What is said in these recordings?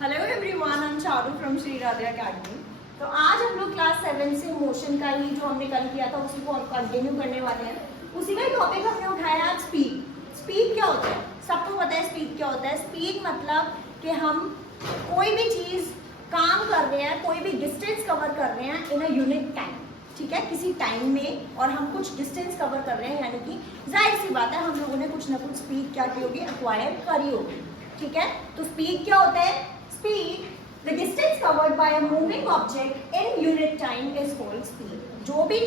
Hello everyone, I am Charu from Shri Radhe academy. तो आज हम लोग क्लास 7 से मोशन का ही जो हमने कल किया था उसी को हम कंटिन्यू करने वाले हैं। उसी का टॉपिक हमने उठाया आज स्पीड। स्पीड क्या होता है? सबको पता है स्पीड क्या होता है। स्पीड मतलब कि हम कोई भी चीज़ काम कर रहे हैं, कोई भी डिस्टेंस कवर कर रहे हैं इन अ यूनिट टाइम, ठीक है, किसी टाइम में, और हम कुछ डिस्टेंस कवर कर रहे हैं, यानी कि जाहिर सी बात है हम लोगों ने कुछ ना कुछ स्पीड क्या की होगी, एक्वायर करी होगी, ठीक है। तो स्पीड क्या होता है? Speed, the distance covered by a moving object in unit time is called speed. जो भी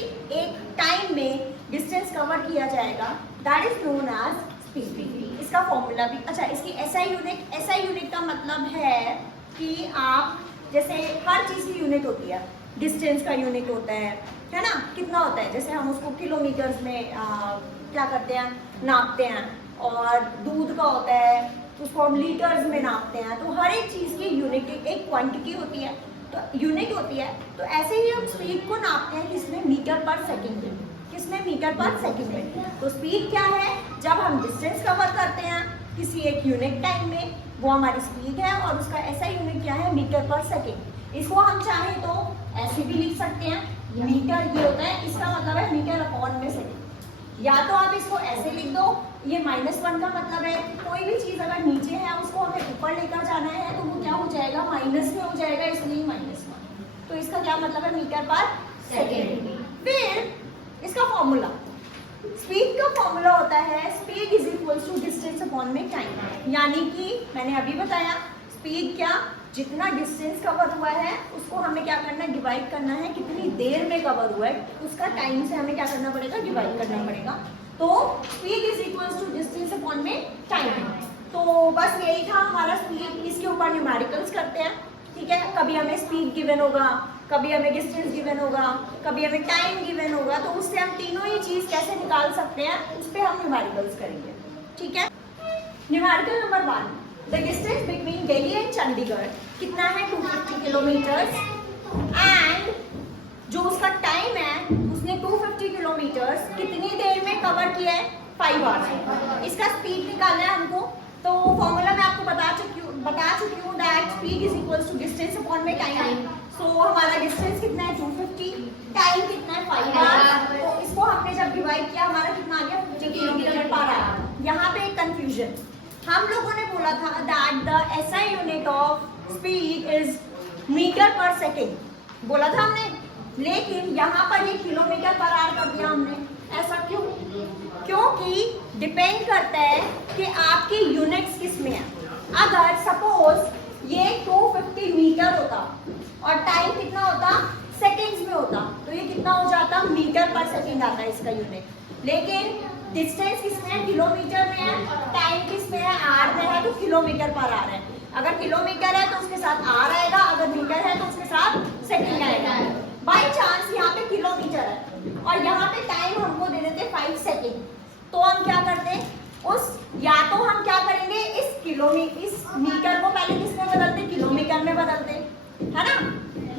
एक टाइम में डिस्टेंस कवर किया जाएगा that is known as speed. इसका फॉर्मूला भी अच्छा, इसकी SI यूनिट का मतलब है कि आप जैसे हर चीज़ की यूनिट होती है, डिस्टेंस का यूनिट होता है ना, कितना होता है, जैसे हम उसको किलोमीटर्स में क्या करते हैं, नापते हैं, और दूध का होता है उसको हम लीटर्स में नापते हैं। तो हर एक चीज़ की यूनिट एक क्वांटिटी होती है, तो यूनिट होती है। तो ऐसे ही हम स्पीड को नापते हैं किसमें, मीटर पर सेकंड में, किसमें, मीटर पर सेकंड में। तो स्पीड क्या है? जब हम डिस्टेंस कवर करते हैं किसी एक यूनिट टाइम में, वो हमारी स्पीड है, और उसका ऐसा यूनिट क्या है, मीटर पर सेकेंड। इसको हम चाहें तो ऐसे भी लिख सकते हैं, मीटर ये होता है, इसका मतलब है मीटर अपॉन में सेकेंड। या तो आप इसको ऐसे लिख दो, ये -1 का मतलब है कोई भी चीज़ अगर नीचे है उसको हमें ऊपर लेकर जाना है तो वो क्या हो जाएगा, माइनस में हो जाएगा, इसलिए -1। तो इसका क्या मतलब है, मीटर पर सेकेंड। फिर इसका फॉर्मूला, स्पीड का फॉर्मूला होता है speed is equal to distance upon में टाइम। यानी कि मैंने अभी बताया स्पीड क्या, जितना डिस्टेंस कवर हुआ है उसको हमें क्या करना है, डिवाइड करना है, कितनी देर में कवर हुआ है उसका टाइम से हमें क्या करना पड़ेगा, डिवाइड करना पड़ेगा। तो speed is equal to distance upon में टाइम। तो बस यही था हमारा स्पीड। इसके ऊपर न्यूमेरिकल्स करते हैं, ठीक है। कभी हमें स्पीड गिवन होगा, कभी हमें डिस्टेंस गिवन होगा, कभी हमें टाइम गिवन होगा, तो उससे हम तीनों ही चीज़ कैसे निकाल सकते हैं उस पर हम न्यूमेरिकल्स करेंगे, ठीक है। Numerical number 1, the distance between Delhi and Chandigarh कितना है, 250 किलोमीटर्स, एंड जो उसका टाइम है उसने 250 किलोमीटर्स कितनी देर में कवर किया है, 5 आवर्स। इसका स्पीड निकालना है हमको। तो फॉर्मूला मैं आपको बता चुकी हूँ that speed is equal to distance upon में टाइम। सो हमारा डिस्टेंस कितना है, 250, टाइम कितना है, 5 आवर्स। तो इसको हमने जब डिवाइड किया हमारा कितना आ गया, 50 किलोमीटर पर आवर। यहाँ पे एक कंफ्यूजन, हम लोगों ने बोला था that the SI unit of speed is metre per second, बोला था हमने, लेकिन यहाँ पर ये किलोमीटर पर आवर कर दिया हमने। ऐसा क्यों? क्योंकि डिपेंड करता है कि आपकी यूनिट्स किस में है। अगर सपोज ये 250 मीटर होता और टाइम कितना होता, सेकेंड्स में होता, तो ये कितना हो जाता, मीटर पर सेकेंड आता है इसका यूनिट। लेकिन डिस्टेंस किस में है, किलोमीटर में है, टाइम किस में है, आर में है, तो किलोमीटर पर आर है। अगर किलोमीटर है तो उसके साथ आर आएगा, अगर मीटर है तो उसके साथ सेकेंड आएगा। बाई चांस यहाँ पे किलोमीटर है और यहाँ पे टाइम हमको दे देते 5 सेकेंड, तो हम क्या करते हैं, या तो हम क्या करेंगे, इस मीटर को पहले किसमें बदलते, किलोमीटर में बदलते, है ना।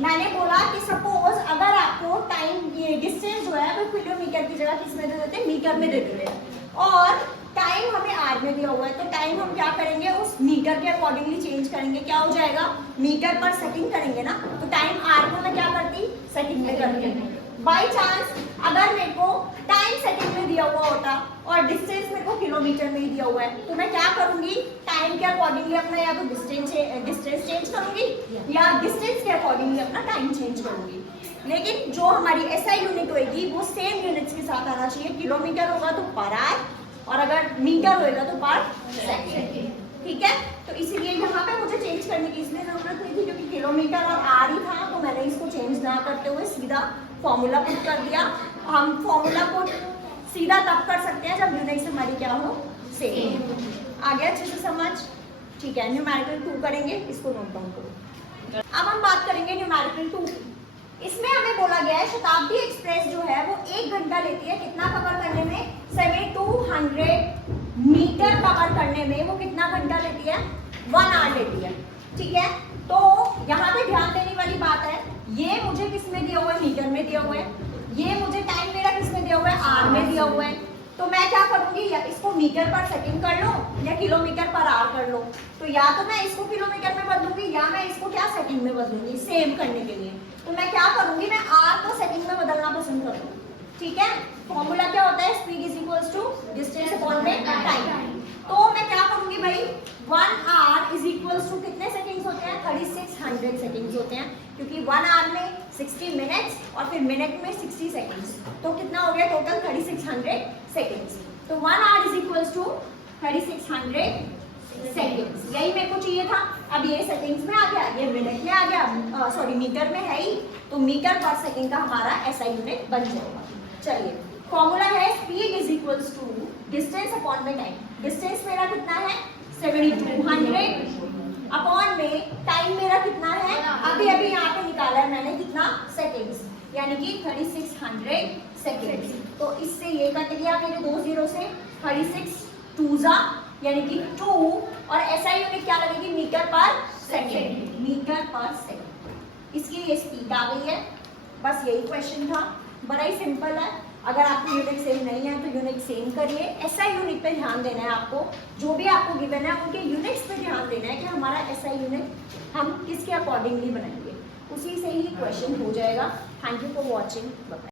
मैंने बोला कि सपोज अगर आपको टाइम, ये डिस्टेंस जो है वो किलोमीटर की जगह किसमें दे देते, मीटर में दे देते, और टाइम हमें आर में दिया हुआ है, तो टाइम हम क्या करेंगे, उस मीटर के अकॉर्डिंगली चेंज करेंगे। क्या हो जाएगा, मीटर पर सेकंड करेंगे ना, तो टाइम आर को मैं क्या करती, सेकंड में करती। बाई चांस अगर मेरे को टाइम सेकंड में दिया हुआ होता और डिस्टेंस मेरे को किलोमीटर में ही दिया हुआ है, तो मैं क्या करूंगी, टाइम के अकॉर्डिंगली अपना या तो डिस्टेंस चेंज करूंगी या डिस्टेंस के अकॉर्डिंगली अपना टाइम चेंज करूंगी। लेकिन जो हमारी SI यूनिट होगी वो सेम यूनिट्स के साथ आना चाहिए। किलोमीटर होगा तो पर आवर, और अगर मीटर होगा तो पर सेकेंड, ठीक है। तो इसीलिए यहाँ पे मुझे चेंज करने की इसलिए जरूरत नहीं थी क्योंकि किलोमीटर और आर ही था, तो मैंने इसको चेंज ना करते हुए सीधा फॉर्मूला पुट कर दिया। हम फॉर्मूला को सीधा तब कर सकते हैं जब यूनिट्स हमारी क्या हो, सेम। आ गया अच्छे से समझ, ठीक है। न्यूमेरिकल 2 करेंगे, इसको नोट डाउन करो। अब हम बात करेंगे न्यूमेरिकल 2। इसमें हमें बोला गया है शताब्दी एक्सप्रेस जो है वो 1 घंटा लेती है कितना कवर करने में, 7200 मीटर कवर करने में वो कितना घंटा लेती है, 1 आवर लेती है, ठीक है। तो यहाँ पे ध्यान देने वाली बात है, ये मुझे किस में दिया हुआ है, मीटर में दिया हुआ है, ये मुझे टाइम मेरा किस में दिया हुआ है, आर में दिया हुआ है। तो मैं क्या करूंगी, या इसको मीटर पर सेकंड कर लो या किलोमीटर पर आवर कर लो, तो या तो मैं इसको किलोमीटर में बदलूंगी या मैं इसको क्या सेकंड में बदलूंगी सेव करने के लिए। तो मैं क्या करूंगी, मैं आर को सेकंड में बदलना पसंद करूंगी। ठीक है, फॉर्मूला क्या होता है, speed is equals to distance upon में टाइम। तो मैं क्या करूंगी भाई, 1 आवर इज इक्वल्स टू कितने सेकंड्स होते हैं, 3600 सेकंड्स होते हैं, क्योंकि 1 आवर में 60 मिनट्स और फिर मिनट में 60 सेकंड्स, तो कितना हो गया टोटल 3600 सेकंड्स। तो 1 hour is equals to 3600 seconds, यही मेरे को चाहिए था। अब ये सेकंड्स में आ गया, ये मिनट में आ गया, सॉरी मीटर में है ही, तो मीटर पर सेकंड का हमारा SI यूनिट बन जाएगा। चलिए, फॉर्मूला है speed is equals to distance upon में टाइम। डिस्टेंस मेरा कितना है 7200 अपॉन में टाइम मेरा कितना है, अभी अभी यहाँ पे निकाला है मैंने कितना, सेकंड्स, यानी कि 3600 सेकंड्स। तो इससे ये कट गया मेरे 2 जीरो से, 36 2 यानी कि 2, और SI यूनिट क्या लगेगी, मीटर पर सेकंड, मीटर पर सेकंड। इसकी ये स्पीड आ गई है। बस यही क्वेश्चन था, बड़ा ही सिंपल है। अगर आपको यूनिट सेम नहीं है तो यूनिट सेम करिए। SI यूनिट पे ध्यान देना है आपको, जो भी आपको गिवन है उनके यूनिट्स पे ध्यान देना है कि हमारा SI यूनिट हम किसके अकॉर्डिंगली बनाएंगे, उसी से ही क्वेश्चन हो जाएगा। Thank you for watching. Bye.